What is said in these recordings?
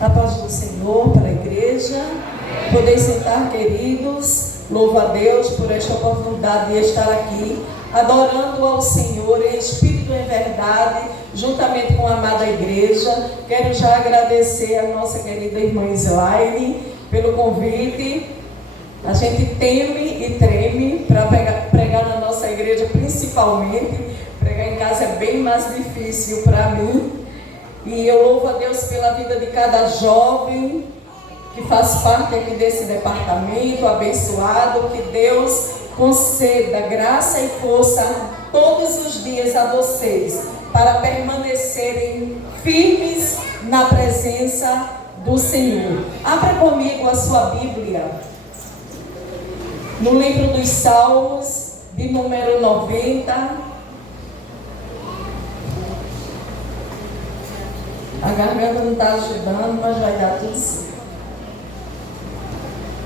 A paz do Senhor para a igreja. Poder sentar, queridos. Louvo a Deus por esta oportunidade de estar aqui, adorando ao Senhor em espírito e em verdade, juntamente com a amada igreja. Quero já agradecer a nossa querida irmã Slaine pelo convite. A gente teme e treme para pregar na nossa igreja, principalmente. Pregar em casa é bem mais difícil para mim. E eu louvo a Deus pela vida de cada jovem que faz parte aqui desse departamento abençoado. Que Deus conceda graça e força todos os dias a vocês para permanecerem firmes na presença do Senhor. Abra comigo a sua Bíblia no livro dos Salmos, de número 90. A garganta não está ajudando, mas vai dar tudo certo.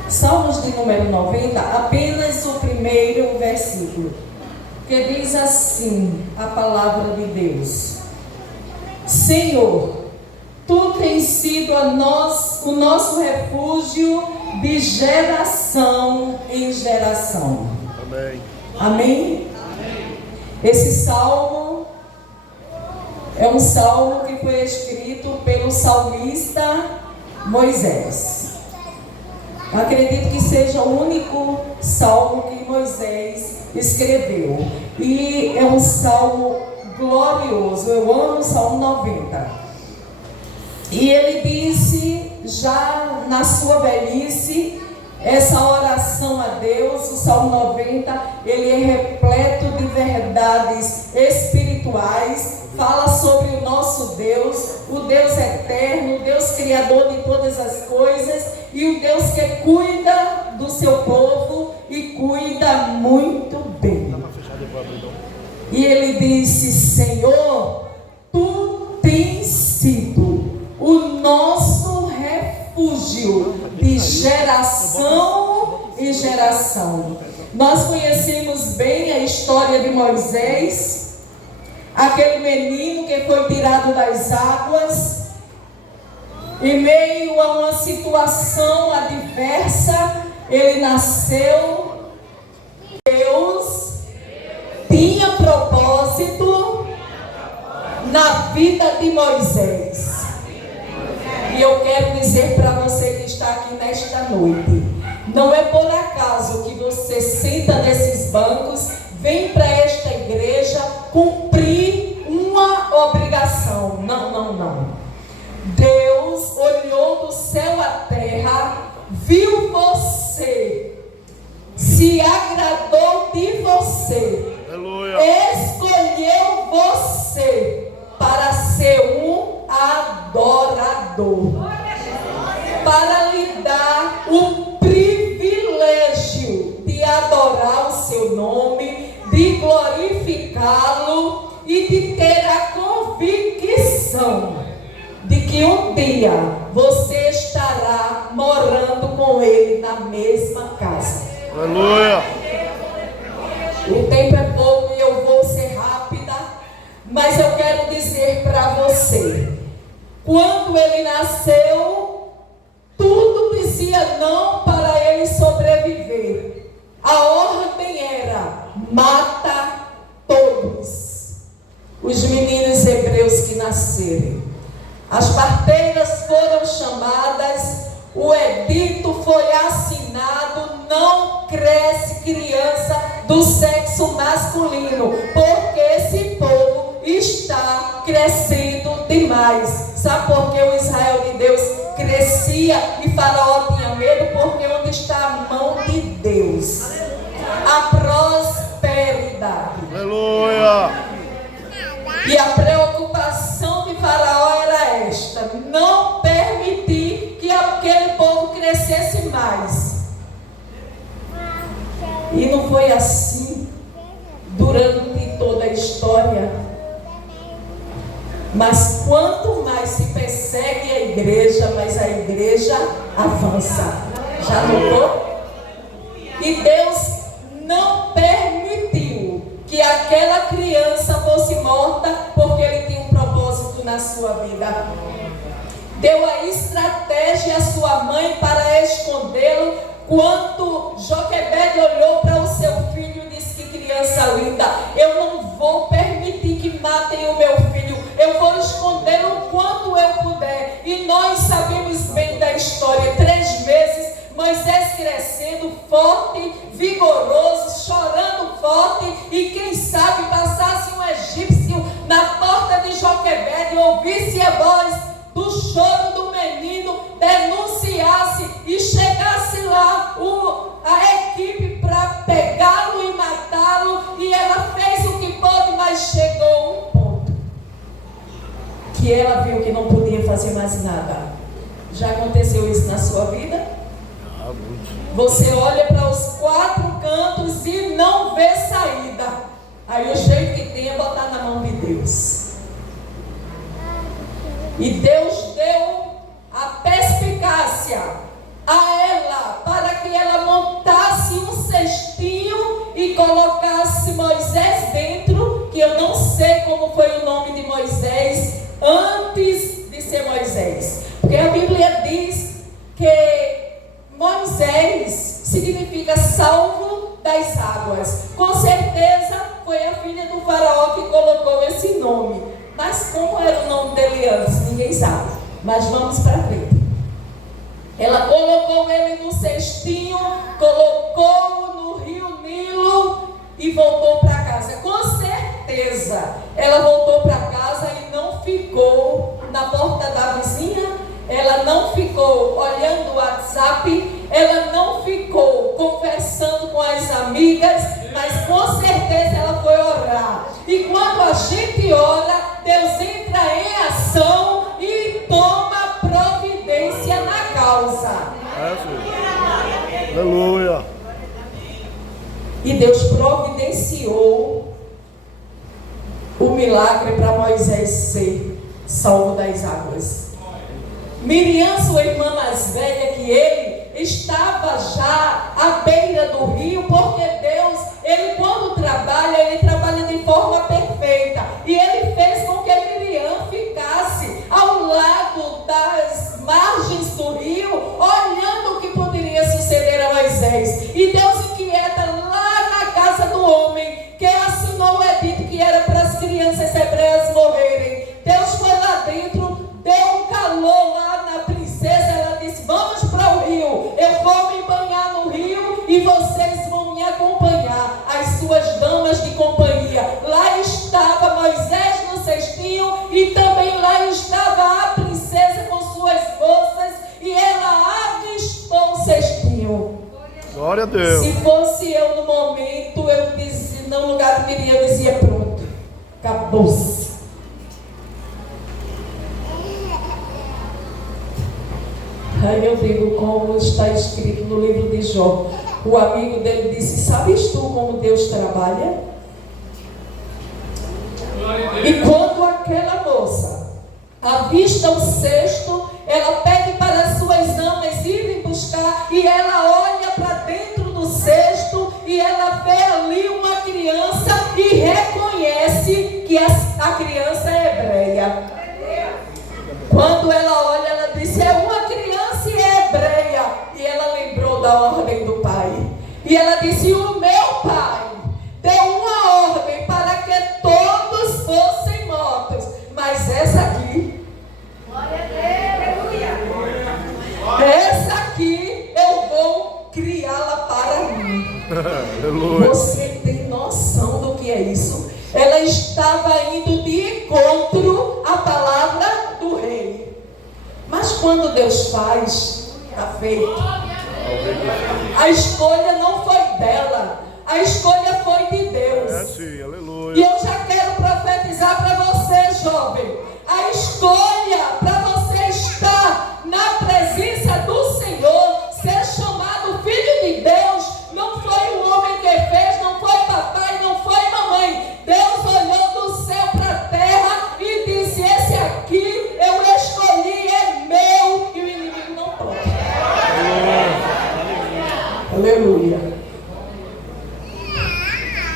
Salmos de número 90, apenas o primeiro versículo, que diz assim a palavra de Deus: Senhor, Tu tens sido o nosso refúgio de geração em geração. Amém. Amém? Esse salmo é um salmo que foi escrito pelo salmista Moisés. Acredito que seja o único salmo que Moisés escreveu. E é um salmo glorioso. Eu amo o Salmo 90. E ele disse, já na sua velhice, essa oração a Deus, o Salmo 90, ele é repleto de verdades espirituais. Fala sobre o nosso Deus, o Deus eterno, o Deus criador de todas as coisas, e o Deus que cuida do seu povo e cuida muito bem. E ele disse: Senhor, Tu tens sido o nosso refúgio de geração em geração. Nós conhecemos bem a história de Moisés, aquele menino que foi tirado das águas, em meio a uma situação adversa. Ele nasceu. Deus tinha propósito na vida de Moisés. E eu quero dizer para você que está aqui nesta noite, não é por acaso que você senta nesses bancos, vem para esta igreja cumprir uma obrigação. Não, não, não. Deus olhou do céu à terra, viu você, se agradou de você, aleluia, escolheu você para ser um adorador, para lhe dar o privilégio de adorar o seu nome, de glorificá-lo e de ter a convicção de que um dia você estará morando com ele na mesma casa. Aleluia! O tempo é pouco e eu vou ser rápida, mas eu quero dizer para você, quando ele nasceu, tudo dizia não para ele sobreviver. A ordem era: mata todos os meninos hebreus que nascerem. As parteiras foram chamadas, o edito foi assinado: não cresce criança do sexo masculino, porque esse povo está crescendo demais. Sabe por que o Israel de Deus crescia e Faraó tinha medo? Porque onde está a mão de Deus? A prosperidade. Aleluia! E a preocupação de Faraó era esta: não permitir que aquele povo crescesse mais. E não foi assim durante toda a história. Mas quanto mais se persegue a igreja, mais a igreja avança. Já notou? E Deus não permitiu que aquela criança fosse morta porque ele tinha um propósito na sua vida. deu a estratégia à sua mãe para escondê-lo. Quando Joquebede olhou para o seu filho e disse: que criança linda, eu não vou permitir que matem o meu filho, eu vou escondê-lo o quanto eu puder. E nós sabemos bem da história. 3 meses, Moisés crescendo forte, vigoroso, chorando forte, e quem sabe passasse um egípcio na porta de Joquebede, ouvisse a voz do choro do menino, denunciasse e chegasse lá a equipe para pegá-lo e matá-lo, e ela fez o que pôde, mas chegou um ponto que ela viu que não podia fazer mais nada. Já aconteceu isso na sua vida? Você olha para os 4 cantos e não vê saída. Aí o jeito que tem é botar na mão de Deus. E Deus deu a perspicácia a ela para que ela montasse um cestinho e colocasse Moisés dentro, que eu não sei como foi o nome de Moisés antes de ser Moisés, porque a Bíblia diz que Moisés significa salvo das águas. Com certeza foi a filha do faraó que colocou esse nome. Mas como era o nome dele antes? Ninguém sabe. Mas vamos para frente. Ela colocou ele no cestinho, colocou-o no rio Nilo e voltou para casa. Com certeza ela voltou para casa e não ficou na porta da vizinha, ela não ficou olhando o WhatsApp, ela não ficou conversando com as amigas, mas com certeza ela foi orar. E quando a gente ora, Deus entra em ação e toma providência na causa. Aleluia. E Deus providenciou o milagre para Moisés ser salvo das águas. Miriam, sua irmã mais velha que ele, estava já à beira do rio, porque Deus, ele quando trabalha, ele trabalha de forma perfeita. E ele fez com que Miriam ficasse ao lado das margens do rio, olhando o que poderia suceder a Moisés. E Deus inquieta lá na casa do homem, que assinou o edito que era para as crianças hebreias morrerem. Deus foi lá dentro, deu um calor lá na princesa, ela disse: vamos para o rio, eu vou me banhar no rio e vocês vão me acompanhar, as suas damas de companhia. Lá estava Moisés no cestinho e também lá estava a princesa com suas moças, e ela avistou o cestinho. Glória a Deus. Se fosse eu no momento, eu dizia, no lugar de Miriam, eu dizia: pronto, acabou-se. Aí eu digo, como está escrito no livro de Jó, o amigo dele disse: sabes tu como Deus trabalha? E quando aquela moça avista o cesto, ela pede para as suas amas irem buscar, e ela olha para dentro do cesto e ela vê ali uma criança e reconhece que a criança é hebreia. Quando ela olha, ela disse: é uma criança e é hebreia. E ela lembrou da ordem do pai. E ela disse: o meu pai deu uma ordem para que todos fossem mortos, mas essa aqui, essa aqui eu vou criá-la para mim. Você tem noção do que é isso? Ela estava indo de encontro à palavra do rei. Mas quando Deus faz, está feito. A escolha não foi dela, a escolha foi de Deus. É sim, aleluia. E eu já quero profetizar para você, jovem. A escolha para você estar na presença do Senhor, ser chamado filho de Deus, não foi o homem que fez, não foi papai, não foi mamãe. Deus olhou do céu para a terra e disse: esse aqui eu escolhi, é meu, e o inimigo não pode. Aleluia.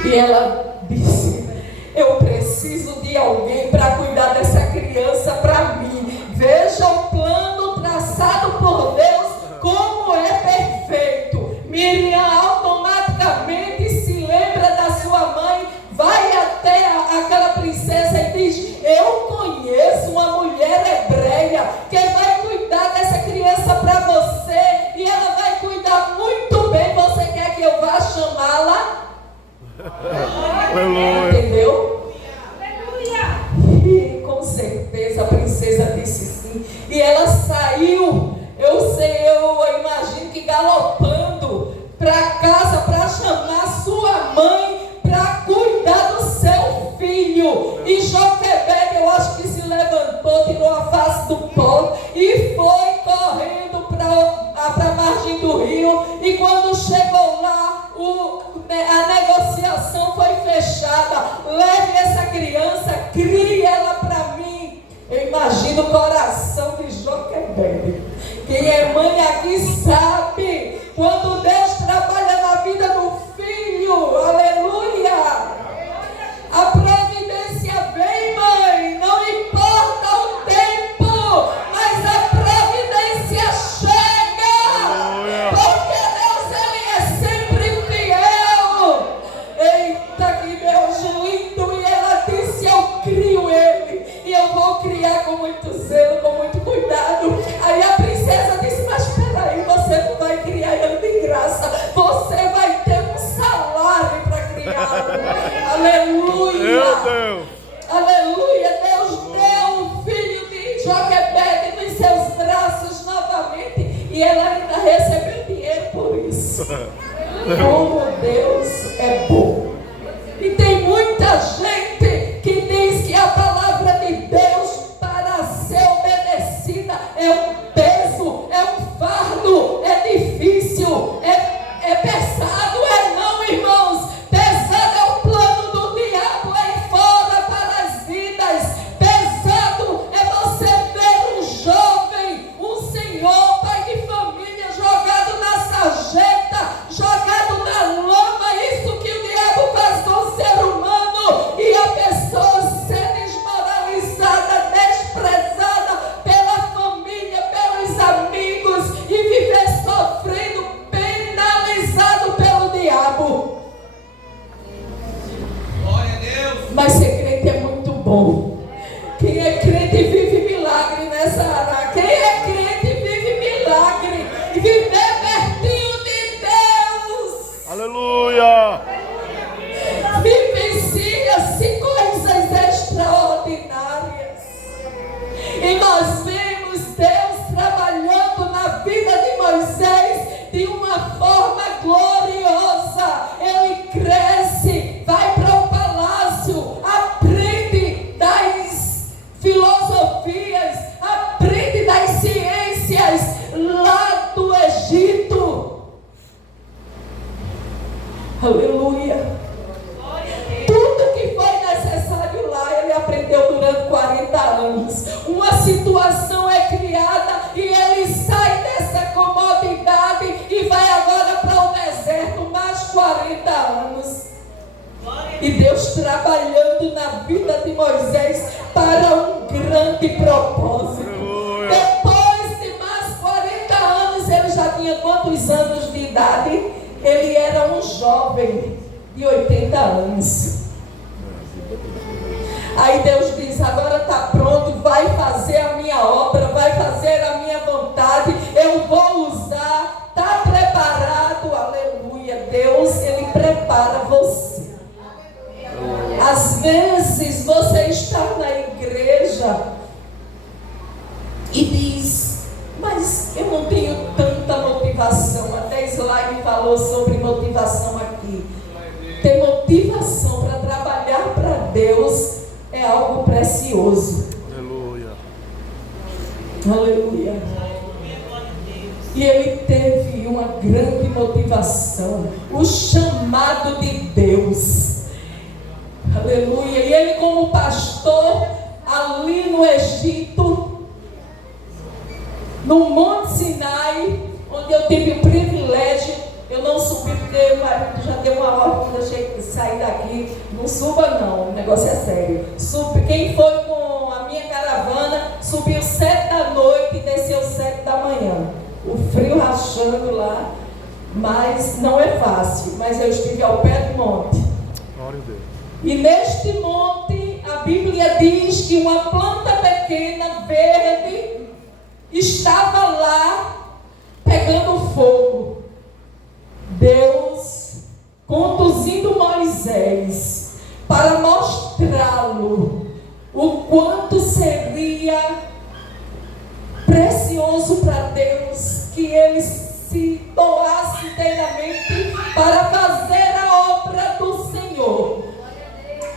E ela disse: eu preciso de alguém para cuidar dessa criança para mim. Veja o plano traçado por Deus, como é perfeito. Miriam automaticamente se lembra da sua mãe, vai até aquela princesa e diz: eu conheço uma mulher hebreia que vai cuidar dessa criança para você, e ela vai cuidar muito bem. Você quer que eu vá chamá-la? Entendeu? E com certeza a princesa disse sim. E ela saiu, eu imagino que galopando para casa para chamar sua mãe para cuidar do seu filho. E Joquebede, eu acho que se levantou, tirou a face do pó e foi correndo para a margem do rio. E quando chegou lá, a negociação foi fechada. Leve essa criança, crie ela para mim. Eu imagino o coração de Joquebede. Quem é mãe aqui sabe, quando Deus trabalha na vida do filho, aleluia, a providência vem, mãe, não importa o tempo, mas a providência chega, porque Deus, Ele é sempre fiel. Eita, que Deus lindo! E ela disse: eu crio ele, e eu vou criar com muito zelo, com muito cuidado. Aí a princesa disse: mas espera aí, você não vai criar ele de graça, você vai ter um salário para criá-lo. Aleluia! Meu Deus! Aleluia! Deus deu o filho de Joquebede nos seus braços novamente, e ela ainda recebeu dinheiro por isso. Como Deus é bom. E tem muita gente que diz que a palavra de Deus, para ser obedecida, é um peso, é um fardo, é difícil, é pesado. É não, irmãos. Pesado é o plano do diabo aí fora para as vidas. Pesado é você ver um jovem, um senhor, pai de família, jogado na sarjeta, jogado na lama. Isso que o diabo faz com o ser humano, e a pessoa ser desmoralizada, desprezada pela família, pelos amigos, e viver sofrendo, penalizado pelo diabo. Glória a Deus. Mas ser crente é muito bom. Quem é crente vive milagre nessa área. Quem é crente vive milagre. Viver pertinho de Deus. Aleluia! Vivencia-se coisas extraordinárias. E nós vemos Deus trabalhando na vida de Moisés de uma forma gloriosa. Ele cresce, vai para o palácio, aprende das filosofias, aprende das ciências lá do Egito. Aleluia! Tudo que foi necessário lá, ele aprendeu durante 40 anos. Uma situação é criada e ele sai dessa comodidade e vai agora para o deserto, mais 40 anos. E Deus trabalhando na vida de Moisés para um grande propósito. Aleluia. Depois de mais 40 anos, ele já tinha quantos anos de idade? Ele era um jovem de 80 anos. Aí Deus diz: agora está pronto, vai fazer a minha obra, vai fazer a minha vontade, eu vou usar, está preparado. Aleluia. Deus, Ele prepara você. Às vezes você está na igreja e diz: mas eu não tenho tanta motivação. Até Slime falou sobre motivação aqui. Ter motivação para trabalhar para Deus é algo precioso. Aleluia! Aleluia. E ele teve uma grande motivação, o chamado de Deus. Aleluia. E ele, como pastor ali no Egito, no Monte Sinai, onde eu tive o privilégio, eu não subi porque o marido já deu uma ordem, deixei sair daqui. Não suba não, o negócio é sério. Quem foi com a minha caravana subiu 7 da noite e desceu 7 da manhã. frio rachando lá, mas não é fácil. Mas eu estive ao pé do monte. Glória a Deus. E neste monte, a Bíblia diz que uma planta pequena, verde, estava lá pegando fogo. Deus conduzindo Moisés para mostrá-lo o quanto seria precioso para Deus que ele se doasse inteiramente para fazer a obra do Senhor.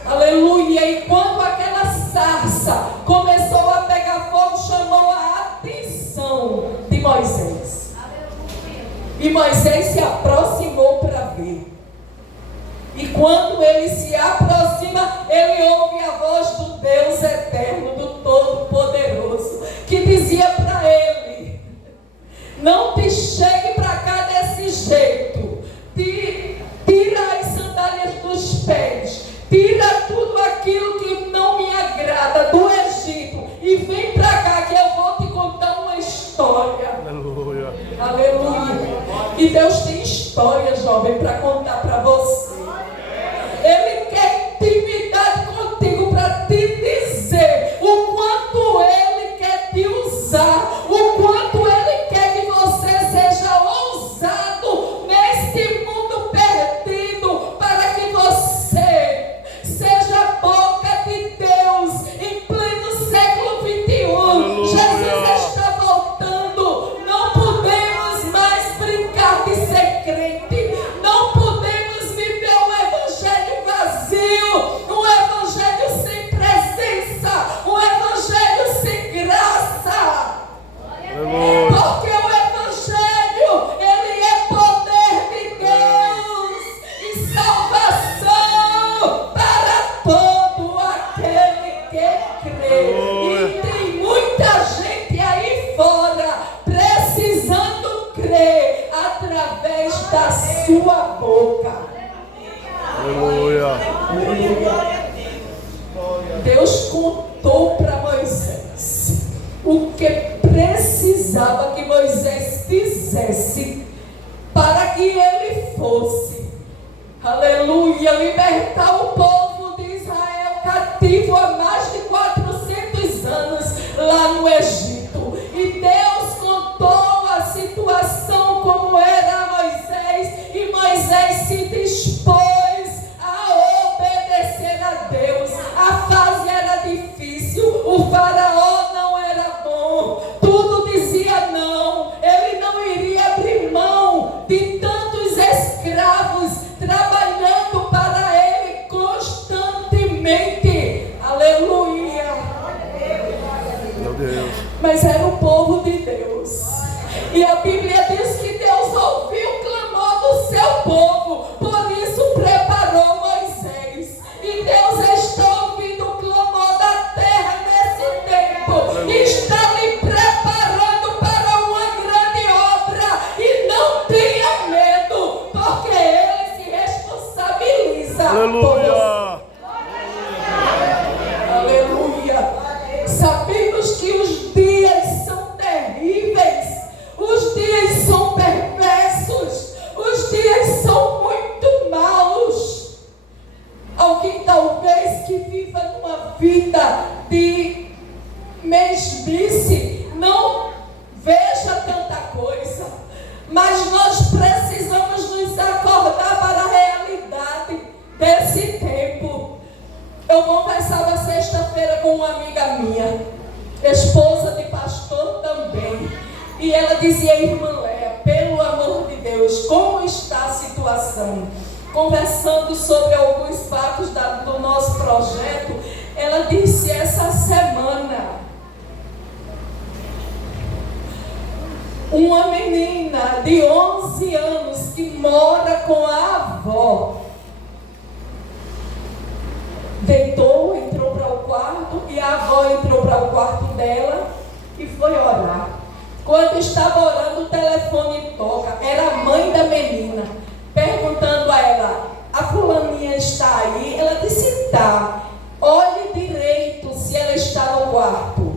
Aleluia! E quando aquela sarça começou a pegar fogo, chamou a atenção de Moisés. E Moisés se aproximou para ver. E quando ele se aproxima, ele ouve a voz do Deus eterno, do Todo-Poderoso, que dizia para ele: não te chegue para cá desse jeito, tira as sandálias dos pés, tira tudo aquilo que não me agrada do Egito e vem para cá que eu vou te contar uma história. Aleluia. Aleluia. E Deus tem história, jovem, para contar para você. Ele quer intimidade contigo para te dizer o quanto Ele quer te usar, o quanto Ele quer que você seja ousado neste mundo perdido, para que você seja a boca de Deus em pleno século 21. Jesus está voltando. Não podemos mais brincar de ser crente. Não podemos viver um evangelho vazio, um evangelho sem presença, um evangelho sem graça. Aleluia. Porque o evangelho, ele é poder de Deus e salvação para todo aquele que crê. E tem muita gente aí fora precisando crer através da sua boca. Aleluia. Deus contou para Moisés o que precisava que Moisés fizesse para que ele fosse, aleluia, libertar o povo de Israel cativo há mais de 400 anos lá no Egito. E Deus contou a situação como era a Moisés, e Moisés se dispôs a obedecer a Deus. A fase era difícil, o faraó não era bom, tudo dizia não, ele não iria abrir mão de tantos escravos trabalhando para ele constantemente. Aleluia. Meu Deus. Mas era o povo de Deus. E a Bíblia diz que Deus ouviu o clamor do seu povo, por isso preparou Moisés. E Deus está ouvindo o clamor da terra nesse tempo. E está lhe preparando para uma grande obra. E não tenha medo, porque Ele se responsabiliza por você. Aleluia. Aleluia. Sabemos que os dias são terríveis, os dias são perversos, os dias são muito maus. Alguém talvez que viva numa vida de mesmice não veja tanta coisa, mas nós precisamos nos acordar para a realidade desse tempo. Eu conversava sexta-feira com uma amiga minha, esposa de pastor também, e ela dizia: irmã Léa, pelo amor de Deus, como está a situação? Conversando sobre alguns fatos do nosso projeto, ela disse: essa semana, uma menina de 11 anos que mora com a avó deitou, entrou para o quarto, e a avó entrou para o quarto dela e foi orar. Quando estava orando, o telefone toca. Era a mãe da menina perguntando a ela: a fulaninha está aí? Ela disse: tá. Olhe direito se ela está no quarto,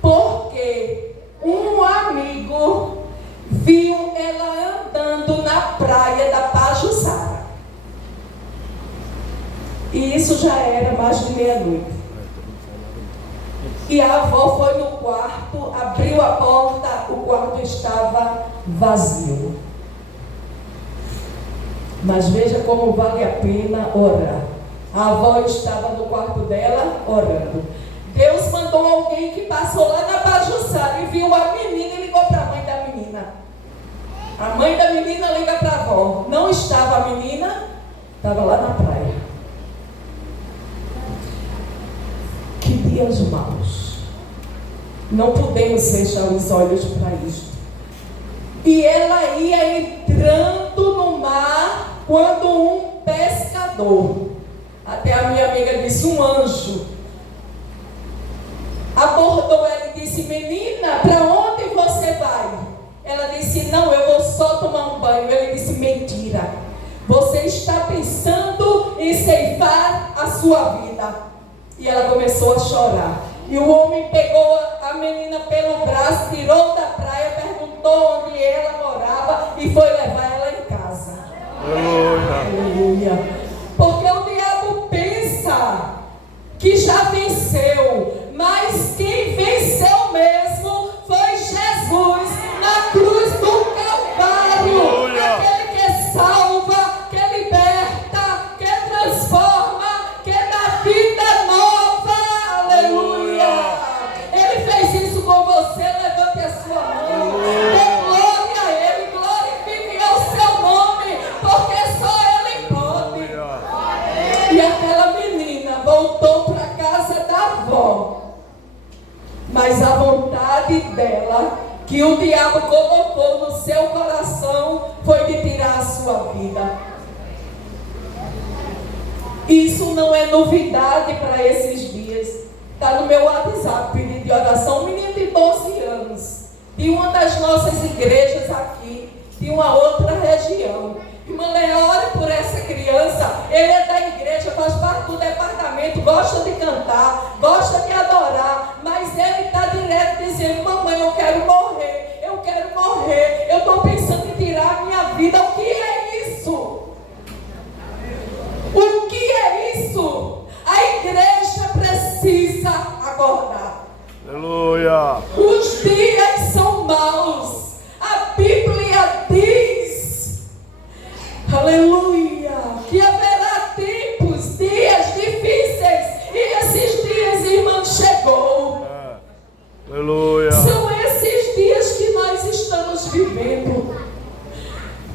porque um amigo viu E isso já era mais de meia-noite. E a avó foi no quarto, abriu a porta, o quarto estava vazio. Mas veja como vale a pena orar. A avó estava no quarto dela orando. Deus mandou alguém que passou lá na Pajuçara e viu a menina e ligou para a mãe da menina. A mãe da menina liga para a avó. Não estava a menina, estava lá na praia. Que dias maus. Não podemos fechar os olhos para isto. E ela ia entrando no mar quando um pescador, até a minha amiga disse, um anjo, abordou ela e disse: menina, para onde você vai? Ela disse: não, eu vou só tomar um banho. Ele disse: mentira, você está pensando em ceifar a sua vida. E ela começou a chorar. E o homem pegou a menina pelo braço, tirou da praia, perguntou onde ela morava e foi levar ela em casa. Aleluia. Porque o diabo pensa que já venceu, mas quem venceu mesmo foi Jesus na cruz do Calvário. Aquele que salva, que liberta, que transforma, que dá vida nova. Aleluia. Ele fez isso com você. Levante a sua mão, dê glória a Ele, glorifique ao seu nome, porque só Ele pode. E aquela menina voltou para a casa da avó, mas a vontade dela, que o diabo colocou no seu coração, foi de tirar a sua vida. Isso não é novidade para esses dias. Está no meu WhatsApp, pedido de oração, um menino de 12 anos, de uma das nossas igrejas aqui, de uma outra região. Irmã Leia, ore por essa criança. Ele é da igreja, faz parte do departamento, gosta de cantar, gosta de adorar, mas ele está direto dizendo: mamãe, eu quero morrer, eu quero morrer, eu estou pensando em tirar a minha vida. O que é isso? O que é isso? A igreja precisa acordar. Aleluia. Os dias são maus. A Bíblia diz, aleluia, que haverá tempos, dias difíceis. E esses dias, irmão, chegou. Aleluia. São esses dias que nós estamos vivendo.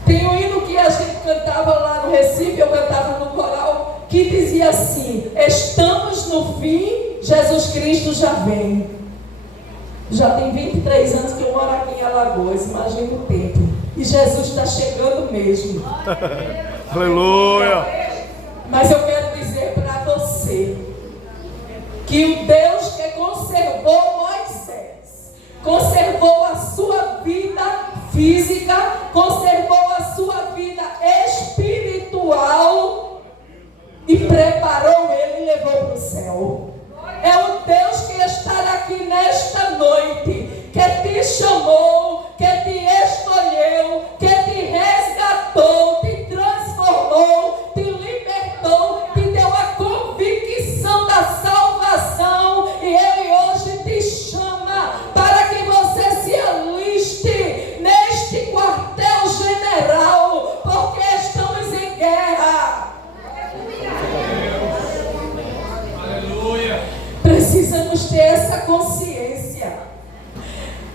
Tem um hino que a gente cantava lá no Recife, eu cantava no coral, que dizia assim: estamos no fim, Jesus Cristo já vem. Já tem 23 anos que eu moro aqui em Alagoas, imagina o tempo. E Jesus está chegando mesmo. Aleluia. Mas eu quero dizer para você que o Deus que conservou Moisés, conservou a sua vida física, conservou a sua vida espiritual e preparou ele e levou para o céu. É o Deus que está aqui nesta noite, que te chamou, que te escolheu, que te resgatou, te transformou, te libertou, te deu a convicção da salvação, e Ele hoje te chama para que você se aliste neste quartel-general, porque estamos em guerra. Precisamos ter essa consciência.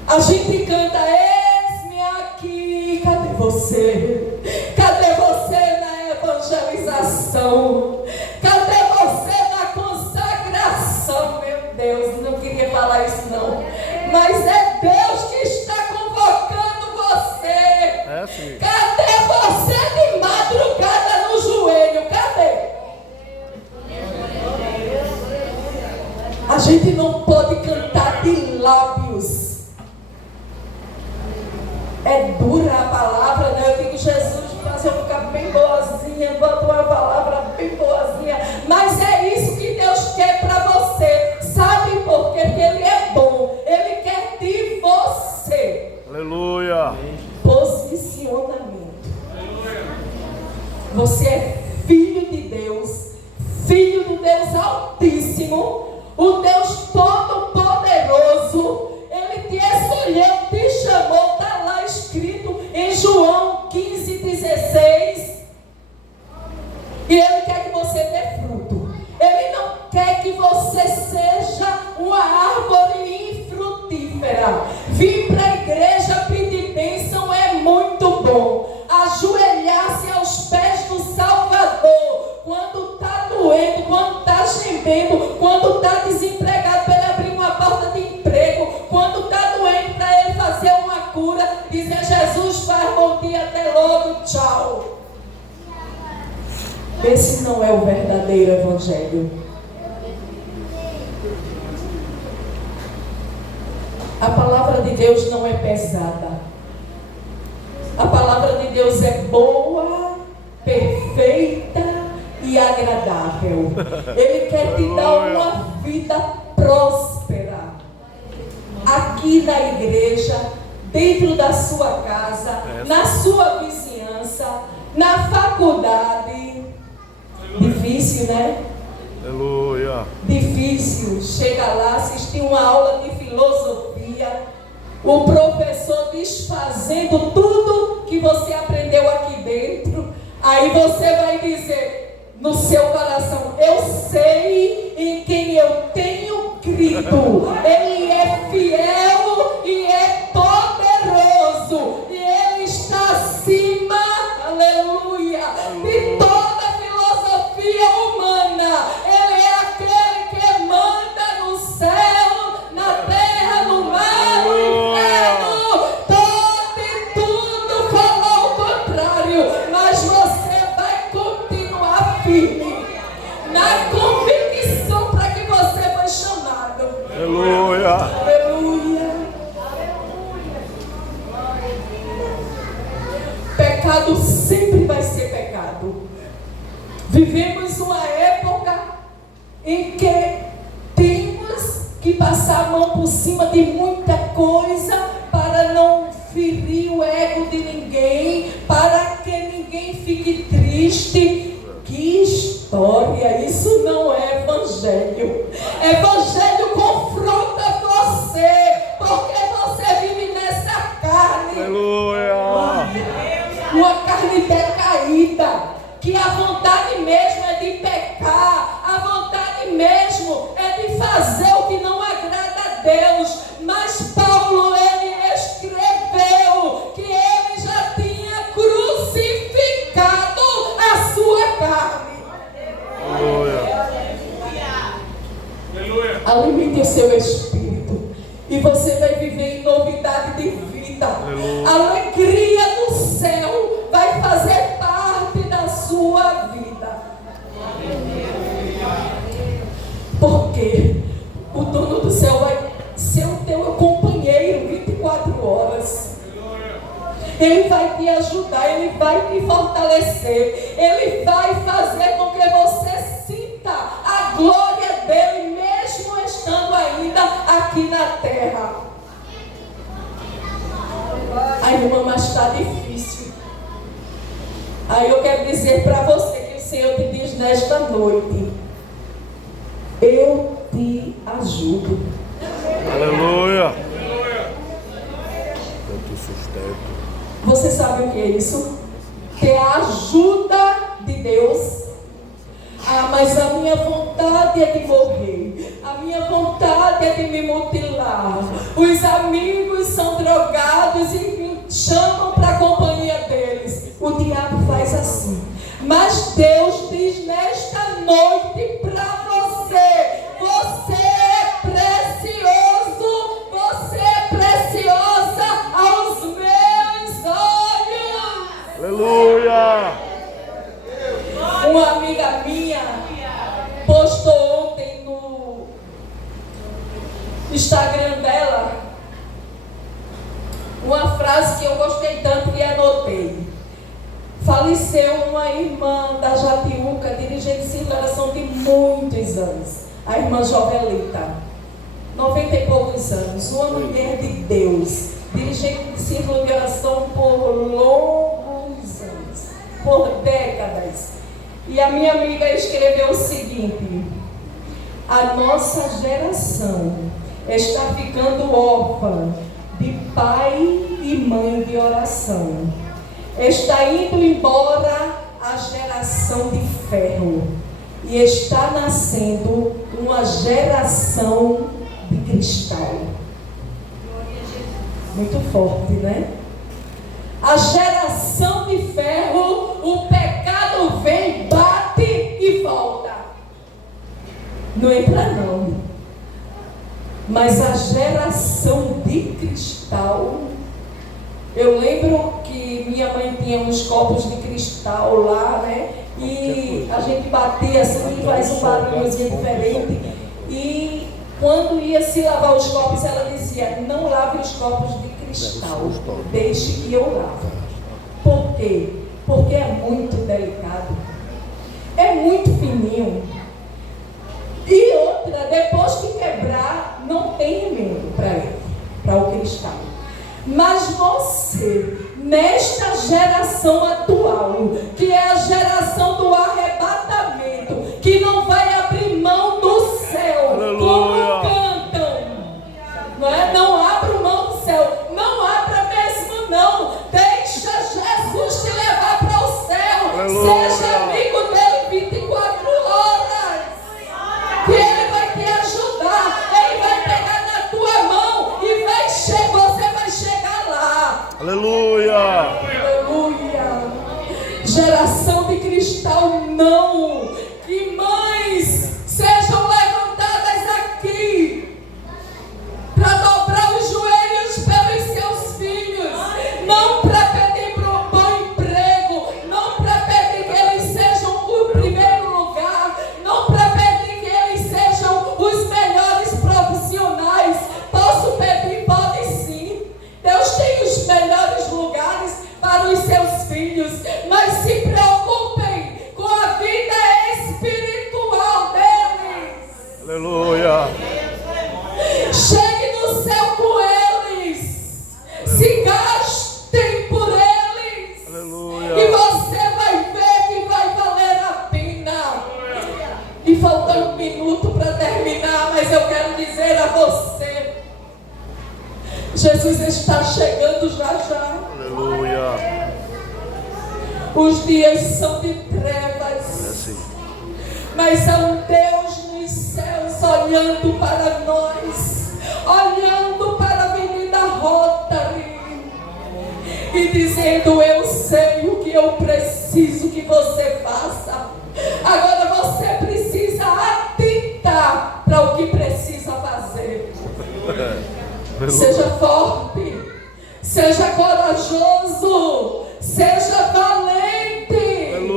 A gente canta: eis-me aqui. Cadê você? Cadê você na evangelização? Cadê você na consagração? Meu Deus, não queria falar isso não, mas é Deus que está convocando você. Sim. Cadê você de madrugada no joelho? Cadê? A gente não pode cantar de lábios. É dura a palavra, né? Eu digo: Jesus, faz eu ficar bem boazinha, bota uma palavra bem boazinha. Mas é isso que Deus quer para você. Sabe por quê? Porque Ele é bom. Ele quer de você. Aleluia. Posicionamento. Você é filho de Deus, filho Deus Altíssimo, o Deus Todo-Poderoso, Ele te escolheu, te chamou, está lá escrito em João 15,16. E Ele quer que você dê fruto. Ele não quer que você seja uma árvore infrutífera. Vir para a igreja pedir bênção é muito bom. Ajoelhar-se aos pés do Salvador, quando está doendo, quando está gemendo, quando está desempregado, para Ele abrir uma porta de emprego, quando está doente, para Ele fazer uma cura, dizer: Jesus, faz bom dia, até logo, tchau. Esse não é o verdadeiro evangelho. A palavra de Deus não é pesada. A palavra de Deus é boa, perfeita e agradável. Ele quer te dar uma vida próspera. Aqui na igreja, dentro da sua casa, na sua vizinhança, na faculdade. Difícil, né? Aleluia. Difícil. Chega lá, assistir uma aula de filosofia, o professor desfazendo tudo que você aprendeu aqui dentro. Aí você vai dizer no seu coração: eu sei em quem eu tenho crido. Ele é fiel e é poderoso. E Ele está acima, aleluia, de toda filosofia humana. Ele é aquele que manda no céu, na terra, no mar, no inferno. Todo e tudo falou o contrário. Mas você vai continuar firme na convicção para que você foi chamado. Aleluia. Aleluia. Pecado sempre vai ser pecado. Vivemos uma época em que temos que passar a mão por cima de muita coisa para não ferir o ego de ninguém, para que ninguém fique triste. Que história! Isso não é evangelho. Evangelho confronta você, porque você vive nessa carne. Aleluia. Uma carne decaída. Que a vontade mesmo é de pecar, a vontade mesmo é de fazer o que não agrada a Deus. Mas Paulo, ele escreveu que ele já tinha crucificado a sua carne. Aleluia. Alimente o seu espírito e você vai viver em novidade de vida. Aleluia. A alegria do céu vai fazer parte da sua vida. Porque o dono do céu vai ser o teu companheiro 24 horas. Ele vai te ajudar, Ele vai te fortalecer, Ele vai fazer com que você sinta a glória dEle, mesmo estando ainda aqui na terra. A irmã, mas está difícil. Aí eu quero dizer para você que o Senhor te diz nesta noite: eu te ajudo. Aleluia. Eu te sustento. Você sabe o que é isso? Ter a ajuda de Deus. Ah, mas a minha vontade é de morrer. A minha vontade é de me mutilar. Os amigos são drogados e me chamam para a companhia deles. O diabo faz assim. Mas Deus diz nesta noite para você: você é precioso, você é preciosa aos meus olhos. Aleluia. Uma amiga minha postou ontem no Instagram dela uma frase que eu gostei tanto e anotei. Faleceu uma irmã da Jatiuca, dirigente de circulação de muitos anos, a irmã Jovelita, 90 e poucos anos, uma mulher de Deus, dirigente de círculo de oração por longos anos, por décadas. E a minha amiga escreveu o seguinte: A nossa geração está ficando órfã de pai e mãe de oração. Está indo embora a geração de ferro e está nascendo uma geração de cristal. Muito forte, né? A geração de ferro, o pecado vem, bate e volta. Não entra não. Mas a geração de cristal, eu lembro que minha mãe tinha uns copos de cristal lá, né? E a gente batia assim, faz um barulhozinho diferente. E quando ia se lavar os copos, ela dizia: não lave os copos de cristal, deixe que eu lavo. Por quê? Porque é muito delicado, é muito fininho. E outra, depois que quebrar, não tem remendo para ele, para o cristal. Mas você, nesta geração atual, que é a geração do arrebatamento, que não vai abrir mão do céu, como cantam, não é? Não abra mão do céu, não abra mesmo não, deixa Jesus te levar para o céu, seja amigo dele 24 horas, que ele vai te ajudar, ele vai pegar na tua mão e você vai chegar lá. Aleluia! Aleluia! Geração de cristal, não! Que mães sejam levantadas aqui para dobrar os joelhos pelos seus filhos, não para pedir para um bom emprego, não para pedir que eles sejam o primeiro lugar, não para pedir que eles sejam os melhores profissionais. Posso pedir? Pode sim. Deus tem os melhores lugares para os seus filhos, mas se preocupem com a vida espiritual deles. Aleluia! Chegue no céu com eles, se gastem por eles. Aleluia! E você vai ver que vai valer a pena. E faltando um minuto para terminar, mas eu quero dizer a você: Jesus está chegando já já. Aleluia! Os dias são de trevas, mas há um Deus nos céus olhando para nós, olhando para a Avenida Rotary e dizendo: eu sei o que eu preciso que você faça. Agora você precisa atentar para o que precisa fazer. Seja forte, seja corajoso, seja valente.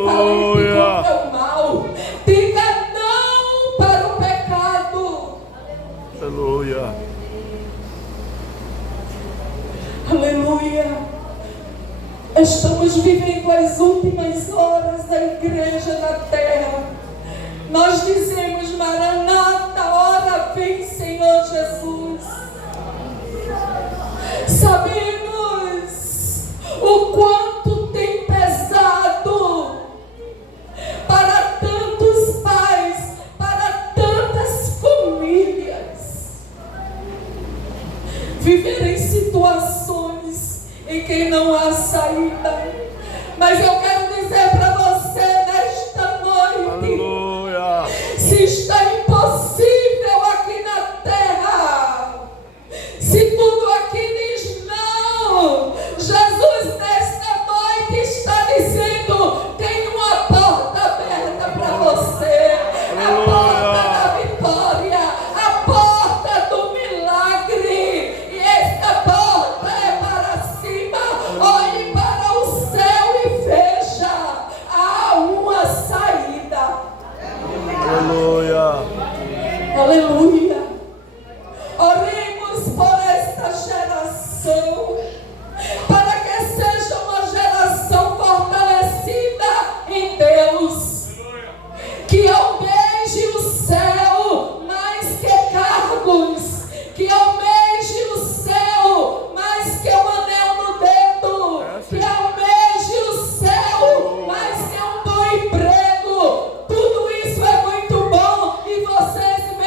Valente contra o mal. Diga não para o pecado. Aleluia! Aleluia. Estamos vivendo as últimas horas da igreja na terra. Nós dizemos: Maranata, ora vem, Senhor Jesus. Sabemos o quanto tem pesado para tantos pais, para tantas famílias, viver em situações em que não há saída. Mas eu quero dizer para você nesta noite: Aleluia! se está impossível aqui na terra, se tudo aqui diz não, Jesus nesta noite está dizendo: tem uma porta aberta para você, a porta da vitória, a porta do milagre, e esta porta é para cima. Olhe para o céu e veja, há uma saída. Aleluia! Aleluia! Oremos por esta geração, para que seja uma geração fortalecida em Deus, que almeje o céu mais que cargos, que almeje o céu mais que um anel no dedo, que almeje o céu mais que um bom emprego. Tudo isso é muito bom, e vocês,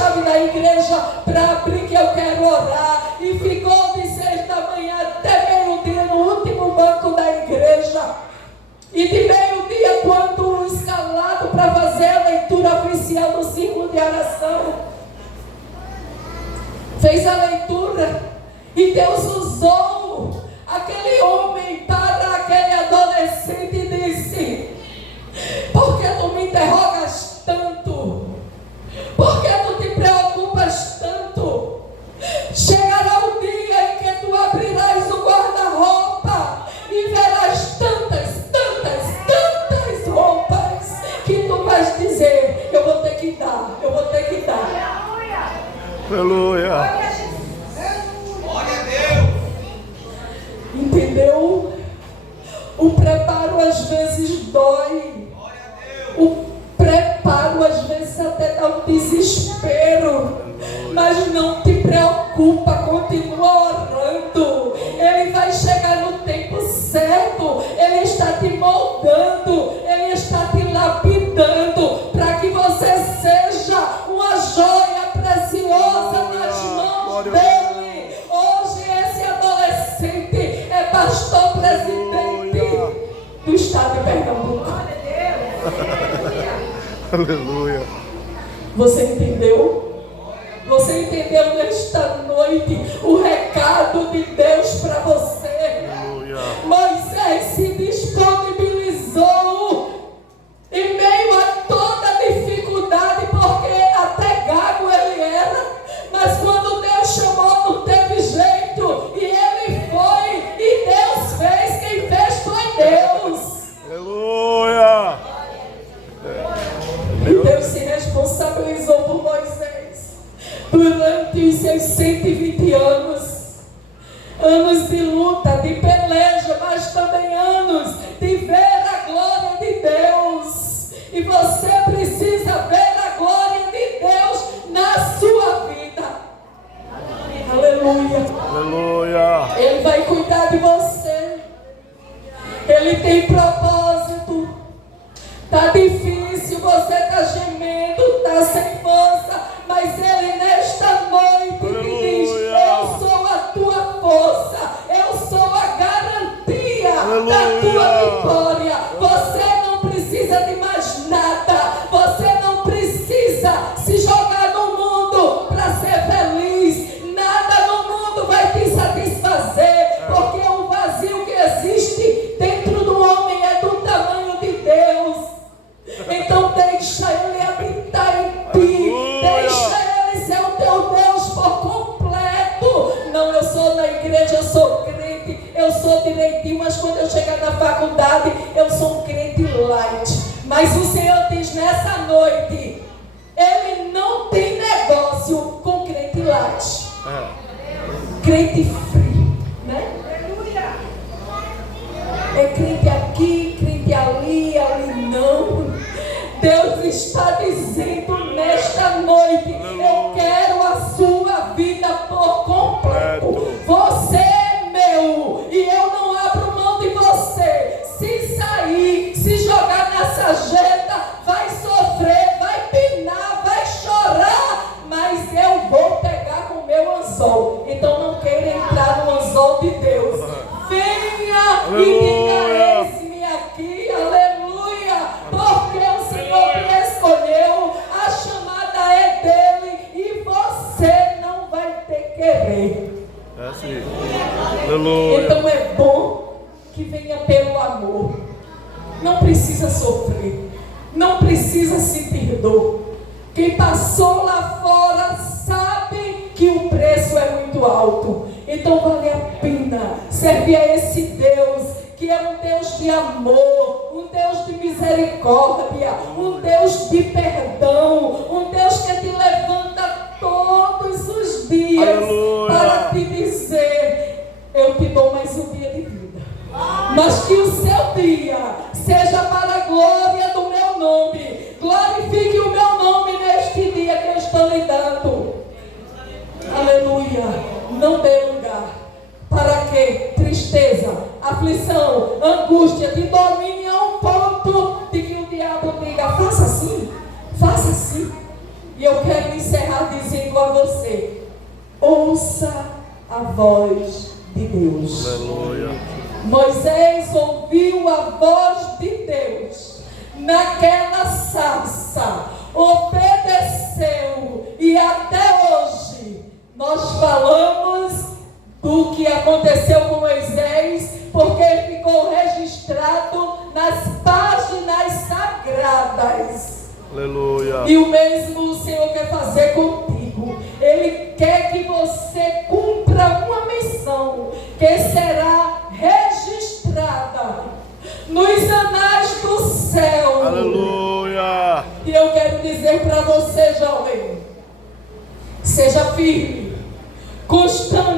chave da igreja para abrir que eu quero orar. E ficou de 6 da manhã até meio-dia no último banco da igreja. E de meio-dia, quando escalado para fazer a leitura oficial do círculo de oração, fez a leitura e Deus usou aquele homem para aquele adolescente e disse: por que tu me interrogas tanto? Por que tu te preocupas tanto? Chegará o dia em que tu abrirás o guarda-roupa e verás tantas roupas que tu vais dizer: eu vou ter que dar, eu vou ter que dar. Aleluia. Entendeu? O preparo às vezes dói. O preparo às vezes até dá um desespero. Mas não te preocupa, continua orando. Ele vai chegar no tempo certo. Ele está te moldando, Ele está te lapidando para que você seja uma joia preciosa nas mãos dele. Hoje esse adolescente é pastor presidente do estado de Pernambuco. Aleluia. Você entendeu? Você entendeu nesta noite o recado de Deus para você? Aleluia. Moisés se disponibilizou em meio a toda a dificuldade, porque até gago ele era, mas quando Deus chamou não teve jeito, e ele foi, e Deus fez, quem fez foi Deus. Aleluia. E Deus se responsabilizou por Moisés durante os seus 120 anos de luta, de peleja, mas também anos de ver a glória de Deus. E você precisa ver a glória de Deus na sua vida. Aleluia. Aleluia. Ele vai cuidar de você. Ele tem propósito. Está difícil, você está gemendo, está sem força, mas Ele nesta noite te diz: eu sou a tua força, eu sou a garantia da tua vitória. Você não precisa de mais nada, você não precisa se jogar no mundo para ser feliz. Nada no mundo vai te satisfazer, porque o vazio que existe dentro do homem é do tamanho de Deus. Então deixa Ele habitar em ti, deixa Ele ser o teu Deus por completo. Não, eu sou na igreja, eu sou crente, eu sou direitinho, mas quando eu chegar na faculdade, eu sou um crente light. Mas o Senhor diz nessa noite: Ele não tem negócio com crente light, crente frio, né? É crente aqui, crente ali, ali não. Deus está dizendo nesta noite: eu quero a sua vida por completo. Você é meu e eu não abro mão de você. Se sair, se jogar nessa jeta, vai sofrer, vai pinar, vai chorar, mas eu vou pegar com o meu anzol. Então não queira entrar no anzol de Deus. Venha e diga: eis-me aqui, aleluia, porque o Senhor me escolheu, a chamada é dele e você não vai ter querer. É sim. Aleluia. Então é bom que venha pelo amor. Não precisa sofrer, não precisa sentir dor. Quem passou lá fora sabe que o preço é muito alto. Então vale a pena servir a esse Deus, que é um Deus de amor, um Deus de misericórdia, um Deus de perdão, um Deus que te levanta todos os dias. Aleluia. Para te dizer: eu te dou mais um dia de vida, mas que o seu dia seja para a glória do meu nome. Glorifique o meu nome neste dia que eu estou lhe dando. Aleluia. Não dê lugar para que tristeza, aflição, angústia te domine a um ponto de que o diabo diga: faça assim, e eu quero a você: ouça a voz de Deus. Aleluia. Moisés ouviu a voz de Deus naquela sarça, obedeceu, e até hoje nós falamos do que aconteceu com Moisés, porque ficou registrado nas páginas sagradas. Aleluia. E o mesmo o Senhor quer fazer contigo. Ele quer que você cumpra uma missão que será registrada nos anais do céu. Aleluia. E eu quero dizer para você, jovem: seja firme, constante